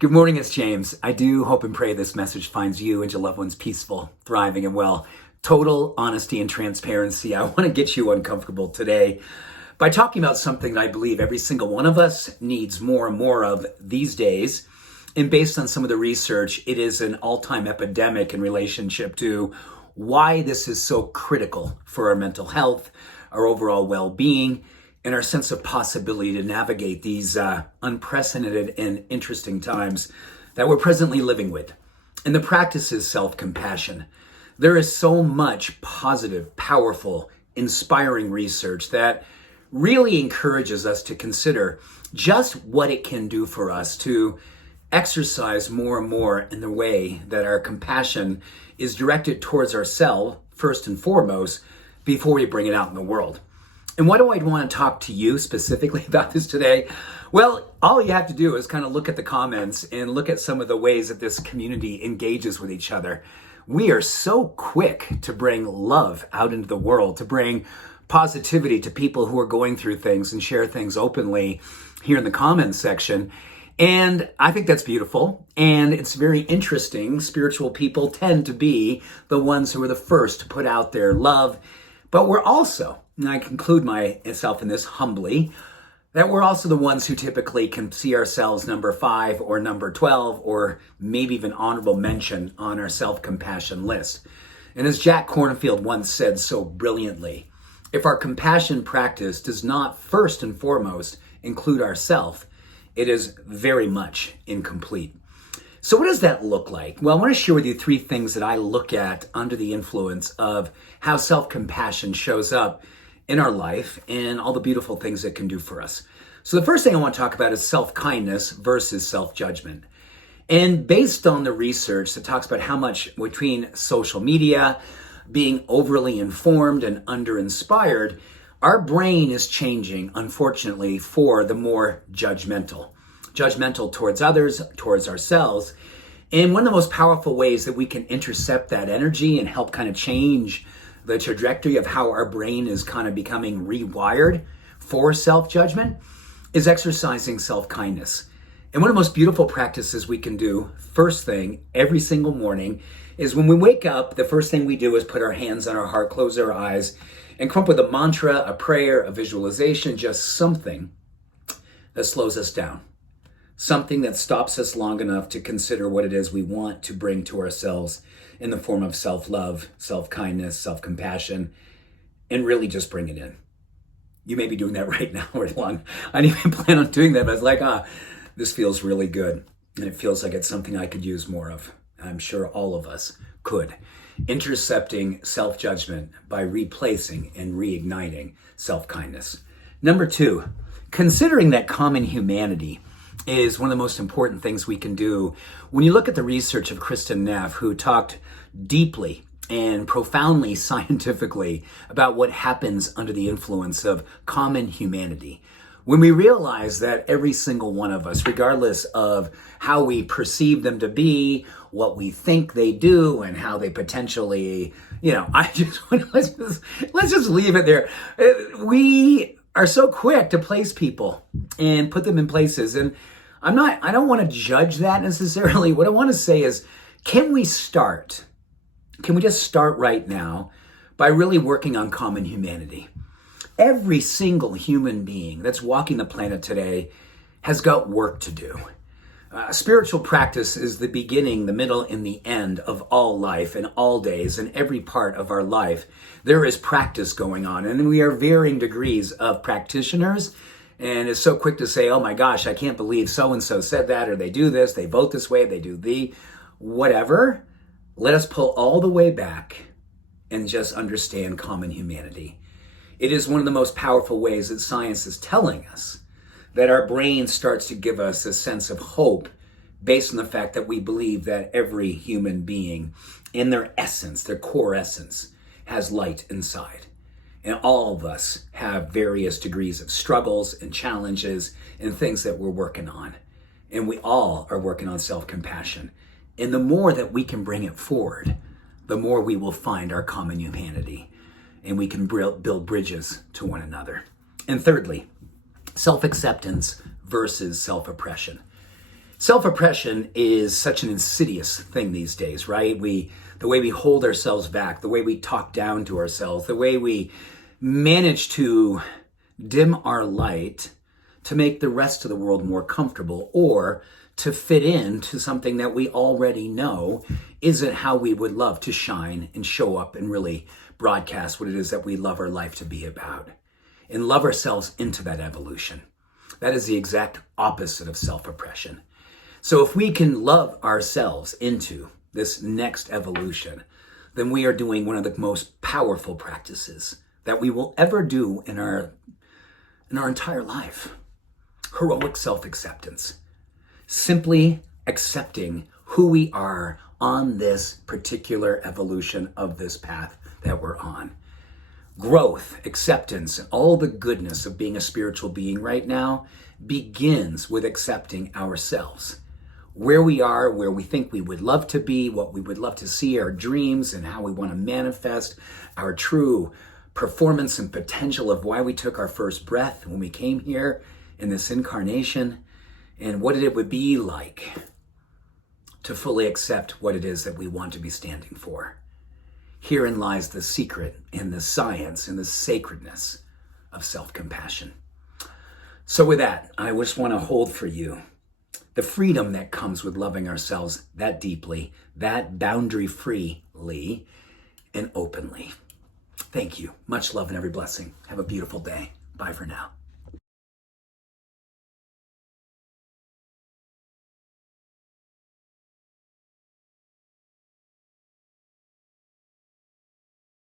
Good morning, it's James. I do hope and pray this message finds you and your loved ones peaceful, thriving, and well. Total honesty and transparency. I want to get you uncomfortable today by talking about something that I believe every single one of us needs more and more of these days. And based on some of the research, it is an all-time epidemic in relationship to why this is so critical for our mental health, our overall well-being, and our sense of possibility to navigate these unprecedented and interesting times that we're presently living with. And the practice is self-compassion. There is so much positive, powerful, inspiring research that really encourages us to consider just what it can do for us to exercise more and more in the way that our compassion is directed towards ourselves, first and foremost, before we bring it out in the world. And why do I want to talk to you specifically about this today? Well, all you have to do is kind of look at the comments and look at some of the ways that this community engages with each other. We are so quick to bring love out into the world, to bring positivity to people who are going through things and share things openly here in the comments section. And I think that's beautiful. And it's very interesting. Spiritual people tend to be the ones who are the first to put out their love. But we're also, and I conclude myself in this humbly, that we're also the ones who typically can see ourselves number 5 or number 12 or maybe even honorable mention on our self-compassion list. And as Jack Kornfield once said so brilliantly, if our compassion practice does not first and foremost include ourself, it is very much incomplete. So what does that look like? Well, I want to share with you 3 things that I look at under the influence of how self-compassion shows up in our life and all the beautiful things it can do for us. So the first thing I want to talk about is self-kindness versus self-judgment. And based on the research that talks about how much between social media, being overly informed and under-inspired, our brain is changing, unfortunately, for the more judgmental. Judgmental towards others, towards ourselves. And one of the most powerful ways that we can intercept that energy and help kind of change the trajectory of how our brain is kind of becoming rewired for self-judgment is exercising self-kindness. And one of the most beautiful practices we can do first thing every single morning is when we wake up, the first thing we do is put our hands on our heart, close our eyes, and come up with a mantra, a prayer, a visualization, just something that slows us down. Something that stops us long enough to consider what it is we want to bring to ourselves in the form of self-love, self-kindness, self-compassion, and really just bring it in. You may be doing that right now or long. I didn't even plan on doing that, but I was like, this feels really good. And it feels like it's something I could use more of. I'm sure all of us could. Intercepting self-judgment by replacing and reigniting self-kindness. Number 2, considering that common humanity is one of the most important things we can do. When you look at the research of Kristin Neff, who talked deeply and profoundly scientifically about what happens under the influence of common humanity, when we realize that every single one of us, regardless of how we perceive them to be, what we think they do, and how they potentially, let's just leave it there. We are so quick to place people and put them in places. And I don't want to judge that necessarily. What I want to say is, can we just start right now by really working on common humanity? Every single human being that's walking the planet today has got work to do. Spiritual practice is the beginning, the middle, and the end of all life and all days and every part of our life. There is practice going on, and we are varying degrees of practitioners. And it's so quick to say, oh my gosh, I can't believe so-and-so said that, or they do this, they vote this way, they do whatever. Let us pull all the way back and just understand common humanity. It is one of the most powerful ways that science is telling us that our brain starts to give us a sense of hope based on the fact that we believe that every human being in their essence, their core essence, has light inside. And all of us have various degrees of struggles and challenges and things that we're working on. And we all are working on self-compassion. And the more that we can bring it forward, the more we will find our common humanity. And we can build bridges to one another. And thirdly, self-acceptance versus self-oppression. Self-oppression is such an insidious thing these days, right? The way we hold ourselves back, the way we talk down to ourselves, the way we manage to dim our light to make the rest of the world more comfortable, or to fit in to something that we already know isn't how we would love to shine and show up and really broadcast what it is that we love our life to be about, and love ourselves into that evolution. That is the exact opposite of self-oppression. So if we can love ourselves into this next evolution, then we are doing one of the most powerful practices that we will ever do in our entire life. Heroic self-acceptance. Simply accepting who we are on this particular evolution of this path that we're on. Growth, acceptance, and all the goodness of being a spiritual being right now begins with accepting ourselves. Where we are, where we think we would love to be, what we would love to see, our dreams, and how we want to manifest our true performance and potential of why we took our first breath when we came here in this incarnation, and what it would be like to fully accept what it is that we want to be standing for. Herein lies the secret and the science and the sacredness of self-compassion. So with that, I just want to hold for you the freedom that comes with loving ourselves that deeply, that boundary-freely and openly. Thank you. Much love and every blessing. Have a beautiful day. Bye for now.